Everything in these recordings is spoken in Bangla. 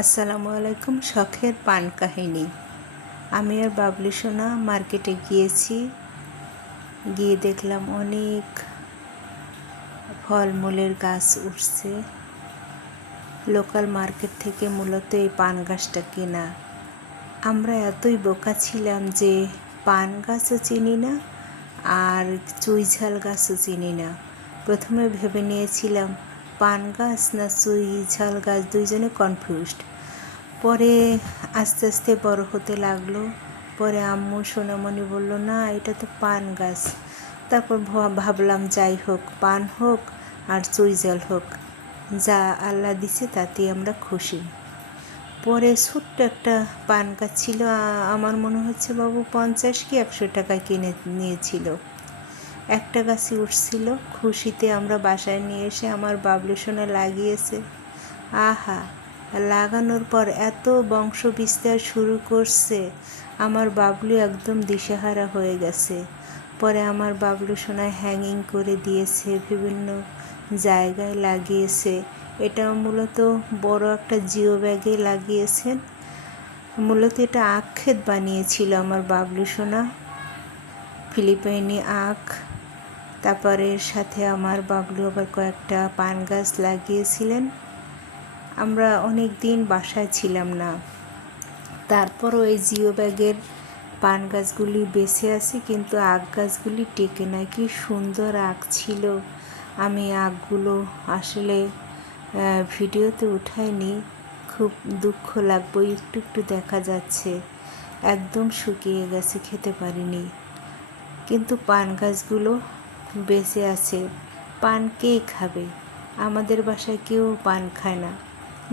আসসালামু আলাইকুম। শখের পান কাহিনী। আমি আর বাবলু সোনা মার্কেটে গিয়েছি। গিয়ে দেখলাম অনেক ফলমূলের গাছ উঠছে। লোকাল মার্কেট থেকে মূলত এই পান গাছটা কেনা। আমরা এতই বোকা ছিলাম যে পান গাছও চিনি না আর চুইঝাল গাছও চিনি না। প্রথমে ভেবে নিয়েছিলাম পান গাছ না চুইঝাল গাছ, দুইজনে কনফিউজড। পরে আস্তে আস্তে বড় হতে লাগলো। পরে আম্মু সোনামণি বলল, না এটা তো পান গাছ। তারপর ভাবলাম যাই হোক, পান হোক আর চুইঝাল হোক, যা আল্লাহ দিছে তাতেই আমরা খুশি। পরে ছোট্ট একটা পান গাছ ছিল, আমার মনে হচ্ছে বাবু 50 কি 100 টাকায় কিনে নিয়েছিল। একটা গাছই উঠছিল। খুশিতে আমরা বাসায় নিয়ে এসে আমার বাবলু সোনা লাগিয়েছে। আহা, লাগানোর পর এত বংশ বিস্তার শুরু করছে, আমার বাবলু একদম দিশেহারা হয়ে গেছে। পরে আমার বাবলু সোনা হ্যাঙ্গিং করে দিয়েছে, বিভিন্ন জায়গায় লাগিয়েছে। এটা মূলত বড় একটা জিও ব্যাগে লাগিয়েছেন। মূলত এটা আখ ক্ষেত বানিয়েছিল আমার বাবলু সোনা, ফিলিপাইনি আখ। তারপরে সাথে আমার বাবলু আবার কয়েকটা পান গাছ লাগিয়েছিলেন। আমরা অনেক দিন বাসায় ছিলাম না, তারপরও এই জিও ব্যাগের পান গাছগুলি বেঁচে আছে, কিন্তু আখ গাছগুলি টেকে না। কি সুন্দর আখ ছিল। আমি আখগুলো আসলে ভিডিওতে উঠাইনি, খুব দুঃখ লাগবে। একটু একটু দেখা যাচ্ছে, একদম শুকিয়ে গেছে, খেতে পারিনি। কিন্তু পান গাছগুলো বেঁচে আছে। পান কে খাবে? আমাদের বাসায় কেউ পান খায় না।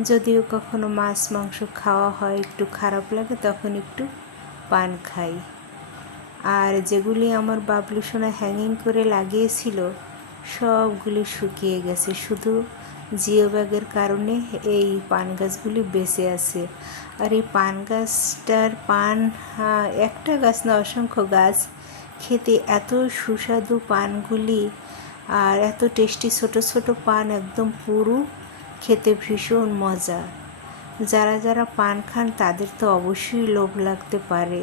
যদিও কখনো মাছ মাংস খাওয়া হয়, একটু খারাপ লাগে, তখন একটু পান খাই। আর যেগুলি আমার বাবলু সোনা হ্যাঙ্গিং করে লাগিয়েছিল সবগুলি শুকিয়ে গেছে। শুধু জিও ব্যাগের কারণে এই পান গাছগুলি বেঁচে আছে। আর এই পান গাছটার পান একটা গাছ না, অসংখ্য গাছ। খেতে এত সুস্বাদু পানগুলি, আর এত টেস্টি, ছোট ছোট পান, একদম পুরো, খেতে ভীষণ মজা। যারা যারা পান খান তাদের তো অবশ্যই লোভ লাগতে পারে,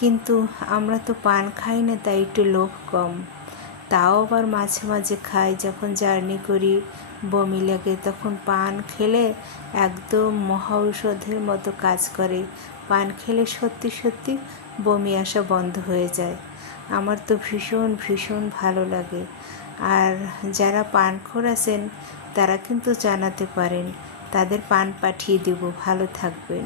কিন্তু আমরা তো পান খাই না, তাই একটু লোভ কম। তাও আবার মাঝে মাঝে খাই, যখন জার্নি করি, বমি লাগে, তখন পান খেলে একদম মহা ঔষধের মতো কাজ করে। পান খেলে সত্যি সত্যি বমি আসা বন্ধ হয়ে যায়। আমার তো ভীষণ ভীষণ ভালো লাগে। আর যারা পানখোর আছেন তারা কিন্তু জানাতে পারেন, তাদের পান পাঠিয়ে দেব। ভালো থাকবেন।